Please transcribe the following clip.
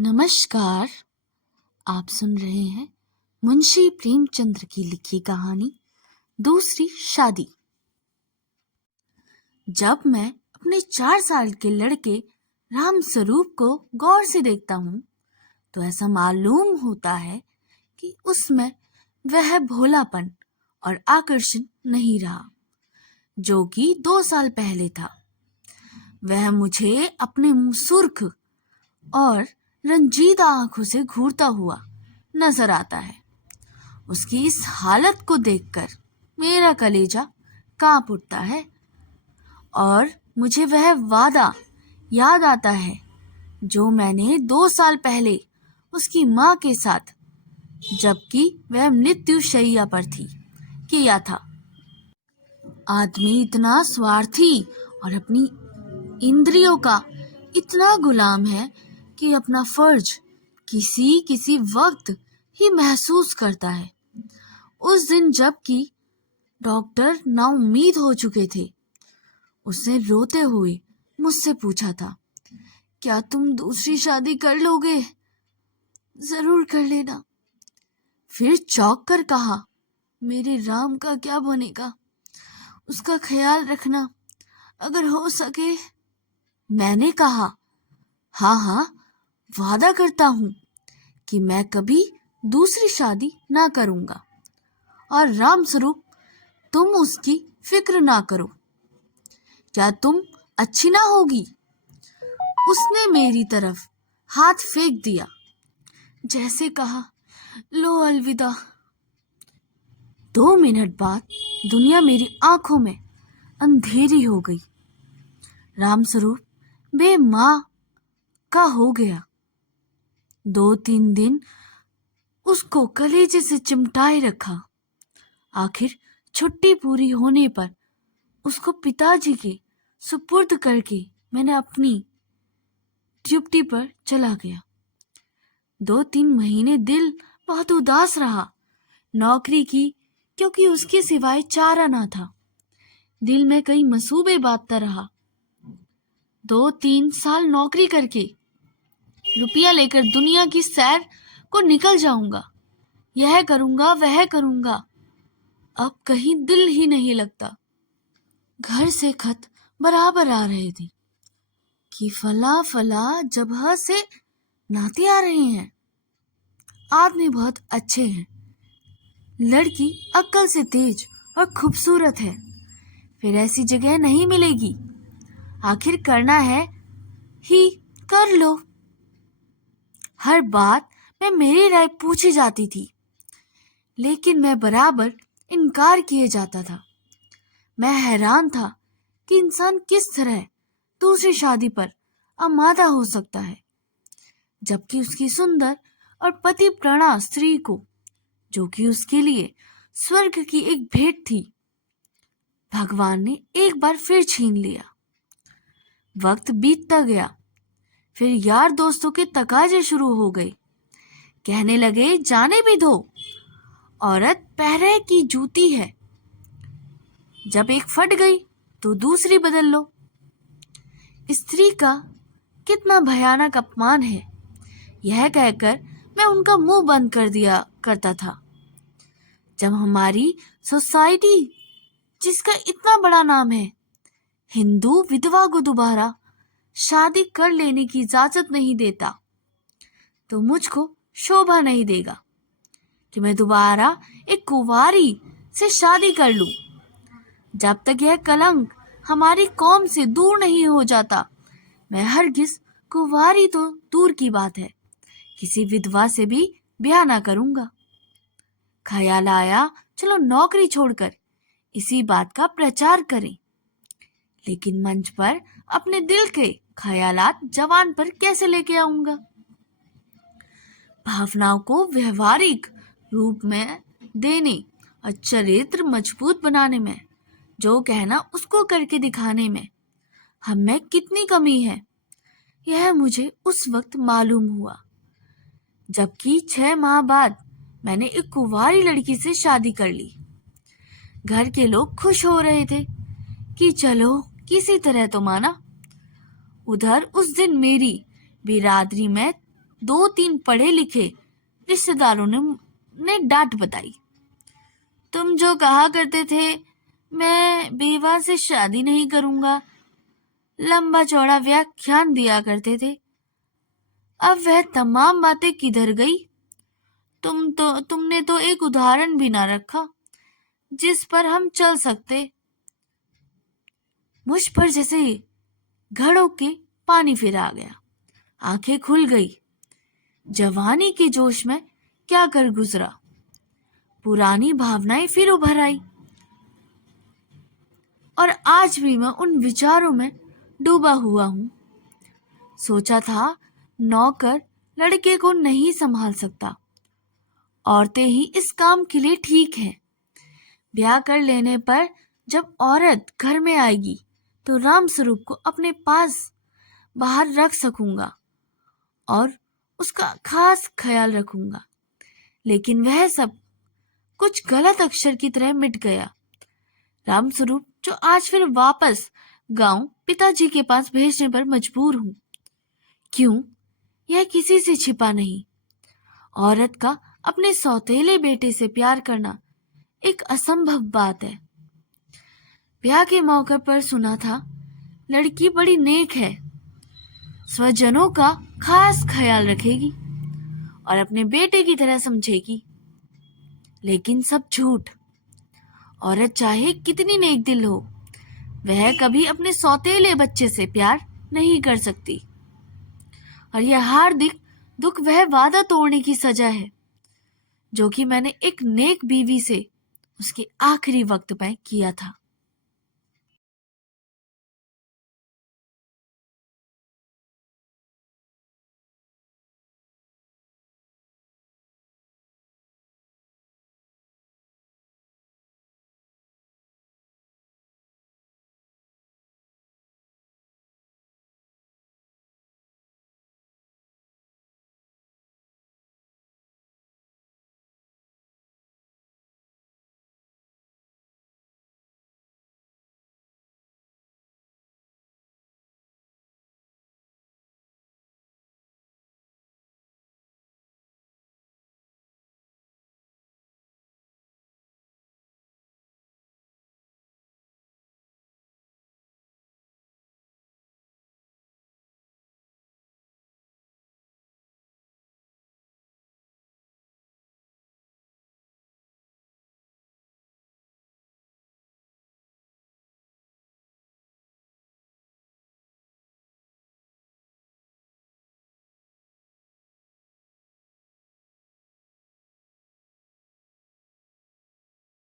नमस्कार। आप सुन रहे हैं मुंशी प्रेमचंद्र की लिखी कहानी दूसरी शादी। जब मैं अपने 4 साल के लड़के राम स्वरूप को गौर से देखता हूँ तो ऐसा मालूम होता है कि उसमें वह भोलापन और आकर्षण नहीं रहा जो कि 2 साल पहले था। वह मुझे अपने सुर्ख और रंजीदा आंखों से घूरता हुआ नजर आता है। उसकी इस हालत को देखकर मेरा कलेजा कांप उठता है और मुझे वह वादा याद आता है जो मैंने 2 साल पहले उसकी माँ के साथ, जबकि वह मृत्युशैया पर थी, किया था। आदमी इतना स्वार्थी और अपनी इंद्रियों का इतना गुलाम है कि अपना फर्ज किसी वक्त ही महसूस करता है। उस दिन जबकि डॉक्टर नाउम्मीद हो चुके थे, उसने रोते हुए मुझसे पूछा था, क्या तुम दूसरी शादी कर लोगे? जरूर कर लेना। फिर चौंक कर कहा, मेरे राम का क्या बनेगा? उसका ख्याल रखना अगर हो सके। मैंने कहा, हाँ, वादा करता हूँ कि मैं कभी दूसरी शादी ना करूंगा और राम स्वरूप तुम उसकी फिक्र ना करो। क्या तुम अच्छी ना होगी? उसने मेरी तरफ हाथ फेंक दिया, जैसे कहा, लो अलविदा। 2 मिनट बाद दुनिया मेरी आंखों में अंधेरी हो गई। राम स्वरूप बेमां का हो गया। 2-3 दिन उसको कलेजे से चिमटाए रखा। आखिर छुट्टी पूरी होने पर उसको पिताजी के सुपुर्द करके मैंने अपनी ड्यूटी पर चला गया। 2-3 महीने दिल बहुत उदास रहा नौकरी की, क्योंकि उसके सिवाय चारा ना था। दिल में कई मसूबे बांधता रहा। 2-3 साल नौकरी करके रुपया लेकर दुनिया की सैर को निकल जाऊंगा। यह करूंगा, वह करूंगा। अब कहीं दिल ही नहीं लगता। घर से खत बराबर आ रहे थे कि फला जगह से नाते आ रहे हैं। आदमी बहुत अच्छे हैं, लड़की अक्ल से तेज और खूबसूरत है। फिर ऐसी जगह नहीं मिलेगी। आखिर करना है ही कर लो। हर बात में मेरी राय पूछी जाती थी, लेकिन मैं बराबर इनकार किए जाता था। मैं हैरान था कि इंसान किस तरह दूसरी शादी पर आमादा हो सकता है, जबकि उसकी सुंदर और पतिव्रता स्त्री को, जो कि उसके लिए स्वर्ग की एक भेंट थी, भगवान ने एक बार फिर छीन लिया। वक्त बीतता गया। फिर यार दोस्तों के तकाजे शुरू हो गए। कहने लगे, जाने भी दो, औरत पैर की जूती है, जब एक फट गई तो दूसरी बदल लो। स्त्री का कितना भयानक अपमान है, यह कहकर मैं उनका मुंह बंद कर दिया करता था। जब हमारी सोसाइटी, जिसका इतना बड़ा नाम है, हिंदू विधवा को दोबारा शादी कर लेने की इजाजत नहीं देता, तो मुझको शोभा नहीं देगा कि मैं दोबारा एक कुंवारी से शादी कर लूं। जब तक यह कलंक हमारी कौम से दूर नहीं हो जाता, मैं हरगिज कुंवारी तो दूर की बात है, किसी विधवा से भी ब्याह ना करूंगा। ख्याल आया, चलो नौकरी छोड़कर इसी बात का प्रचार करें। लेकिन मंच पर अपने दिल के ख्यालात जवान पर कैसे लेके आऊंगा? भावनाओं को व्यवहारिक रूप में देने और चरित्र मजबूत बनाने में, जो कहना उसको करके दिखाने में हम में कितनी कमी है, यह मुझे उस वक्त मालूम हुआ, जबकि 6 माह बाद मैंने एक कुंवारी लड़की से शादी कर ली। घर के लोग खुश हो रहे थे कि चलो किसी तरह तो माना। उधर उस दिन मेरी बिरादरी में 2-3 पढ़े लिखे रिश्तेदारों ने डांट बताई। तुम जो कहा करते थे मैं बेवा से शादी नहीं करूंगा, लंबा चौड़ा व्याख्यान दिया करते थे, अब वह तमाम बातें किधर गई? तुमने तो एक उदाहरण भी ना रखा जिस पर हम चल सकते। मुझ पर जैसे घड़ों के पानी फिर आ गया, आंखें खुल गई। जवानी के जोश में क्या कर गुजरा, पुरानी भावनाएं फिर उभर आई और आज भी मैं उन विचारों में डूबा हुआ हूं। सोचा था नौकर लड़के को नहीं संभाल सकता, औरतें ही इस काम के लिए ठीक हैं। ब्याह कर लेने पर जब औरत घर में आएगी तो राम स्वरूप को अपने पास बाहर रख सकूंगा और उसका खास ख्याल रखूंगा। लेकिन वह सब कुछ गलत अक्षर की तरह मिट गया। राम स्वरूप जो आज फिर वापस गांव पिताजी के पास भेजने पर मजबूर हूं। क्यों? यह किसी से छिपा नहीं। औरत का अपने सौतेले बेटे से प्यार करना एक असंभव बात है। ब्याह के मौके पर सुना था लड़की बड़ी नेक है, स्वजनों का खास ख्याल रखेगी और अपने बेटे की तरह समझेगी। लेकिन सब झूठ। औरत चाहे कितनी नेक दिल हो, वह कभी अपने सौतेले बच्चे से प्यार नहीं कर सकती। और यह हार्दिक दुख वह वादा तोड़ने की सजा है जो कि मैंने एक नेक बीवी से उसके आखिरी वक्त में किया था।